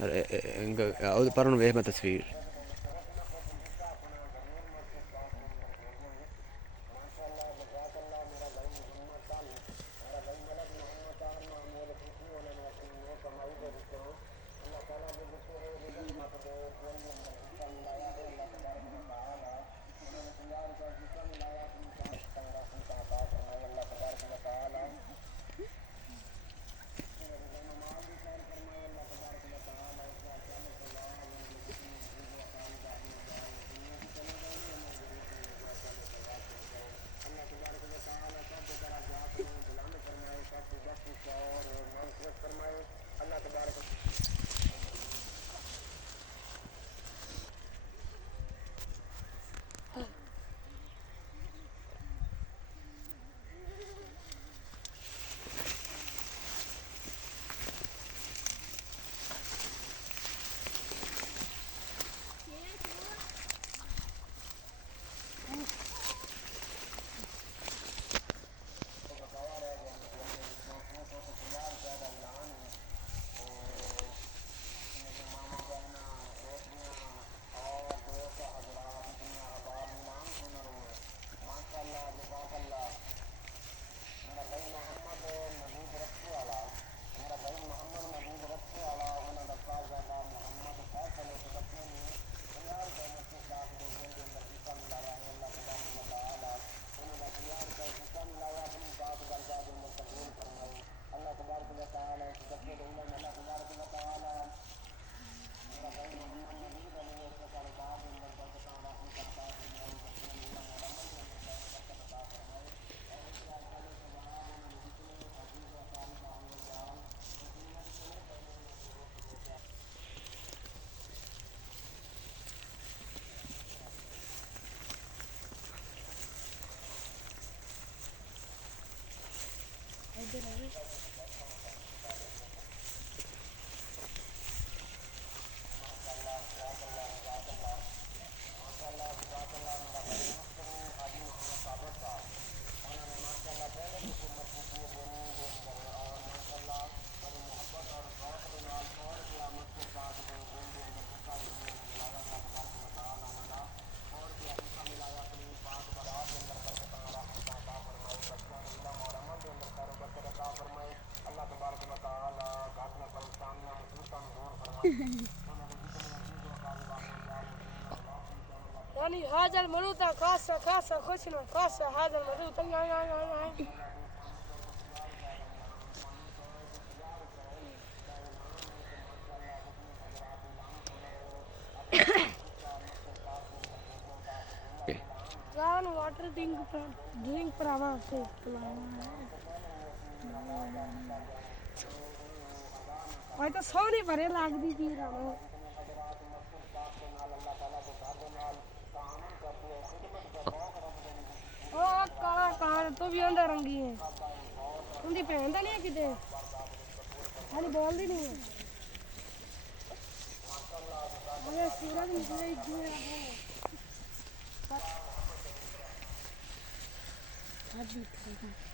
पर वेह में तस्वीर يعني هذا المولود خاصة خشنة خاصة هذا المولود كان वाटर ड्रिंक परावा से भाई तो सोनी भरे लाग दी थी रानो ओ काला काला तो भी अंदर रंगी है उनकी पहन तो नहीं है किते खाली बोल दी नहीं है अरे सूरज निकले इधर है आज भी